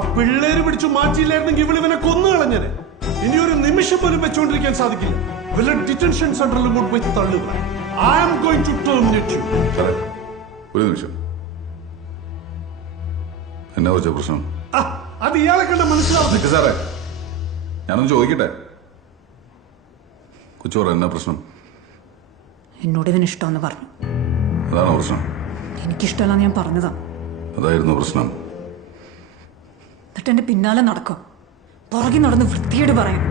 പിള്ളേര് പിടിച്ചു മാറ്റിയില്ലായിരുന്നെങ്കിൽ ഇവളിവനെ കൊന്നു കളഞ്ഞനെ. ഇനി ഒരു നിമിഷം പോലും വെച്ചുകൊണ്ടിരിക്കാൻ സാധിക്കില്ല. വല്ല ഡിറ്റൻഷൻ സെന്ററിലും കൊണ്ടുപോയി തള്ളുക. I am going to terminate you. സാറേ ഒരു നിമിഷം. എന്നാ വെച്ച പ്രശ്നം? അത് ഇയാളെ കണ്ട മനസ്സിലാവും. സാറേ ഞാനൊന്ന് ചോദിക്കട്ടെ. കൊച്ചോറ എന്നാ പ്രശ്നം? എന്നോട് ഇവന് ഇഷ്ടമെന്ന് പറഞ്ഞു. അതാണോ പ്രശ്നം? എനിക്കിഷ്ടമല്ലെന്ന് ഞാൻ പറഞ്ഞതാ. അതായിരുന്നു പ്രശ്നം. എന്നിട്ട് എന്റെ പിന്നാലെ നടക്കും, പുറകെ നടന്ന് വൃത്തിയോട് പറയും.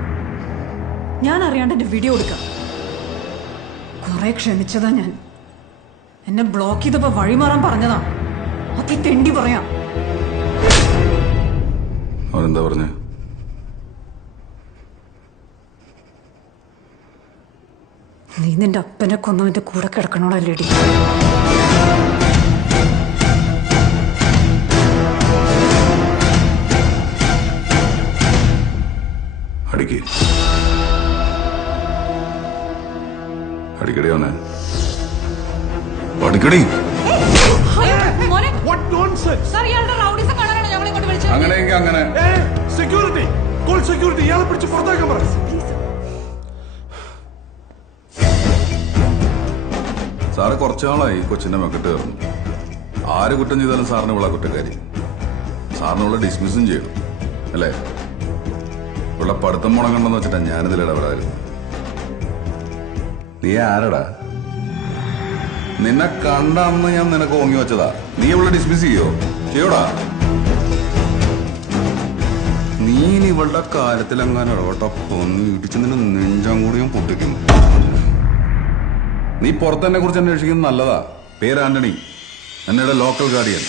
ഞാൻ അറിയാണ്ട് എന്റെ വീഡിയോ എടുക്കാം. കുറെ ക്ഷമിച്ചതാ ഞാൻ. എന്നെ ബ്ലോക്ക് ചെയ്തപ്പോ വഴിമാറാൻ പറഞ്ഞതാ. അത് തെണ്ടി പറയാം. അവനെന്താ പറഞ്ഞേ? നീ നിന്റെ അപ്പനെ കൊന്നവന്റെ കൂടെ കിടക്കണോളല്ലേടി. അടിക്ക് അടിക്കടി അവനെ അടിക്കടി. അങ്ങനെയെങ്കിൽ അങ്ങനെ. സെക്യൂരിറ്റി കോൾ സെക്യൂരിറ്റി, ഇയാളെ പിടിച്ച് പുറത്താക്കാൻ പറ. സാറ് കുറച്ചാളായി കൊച്ചിന്റെ മെക്കെട്ട് കയറുന്നു. ആര് കുറ്റം ചെയ്താലും സാറിന് ഇവിടെ കുറ്റക്കാരി. സാറിനുള്ള ഡിസ്മിസും ചെയ്യണം അല്ലേ? ഇവിടെ പഠിത്തം മുടങ്ങണ്ടെന്ന് വെച്ചിട്ടാ ഞാനിതിൽ ഇടപെടായിരുന്നു. നീ ആരടാ? നിന്നെ കണ്ട അന്ന് ഞാൻ നിനക്ക് ഓങ്ങി വെച്ചതാ. നീ ഇവിടെ ഡിസ്മിസ് ചെയ്യോടാ? നീ ഇനി ഇവളുടെ കാര്യത്തിൽ എങ്ങനെ ഇടപെട്ടൊന്ന് ഇടിച്ച് നിന്നെ നെഞ്ചാൻ കൂടി ഞാൻ പൊട്ടിക്കും. നീ പുറത്തെന്നെ കുറിച്ച് അന്വേഷിക്കുന്നത് നല്ലതാ. പേര് ആന്റണി, എന്നയുടെ ലോക്കൽ ഗാർഡിയൻ.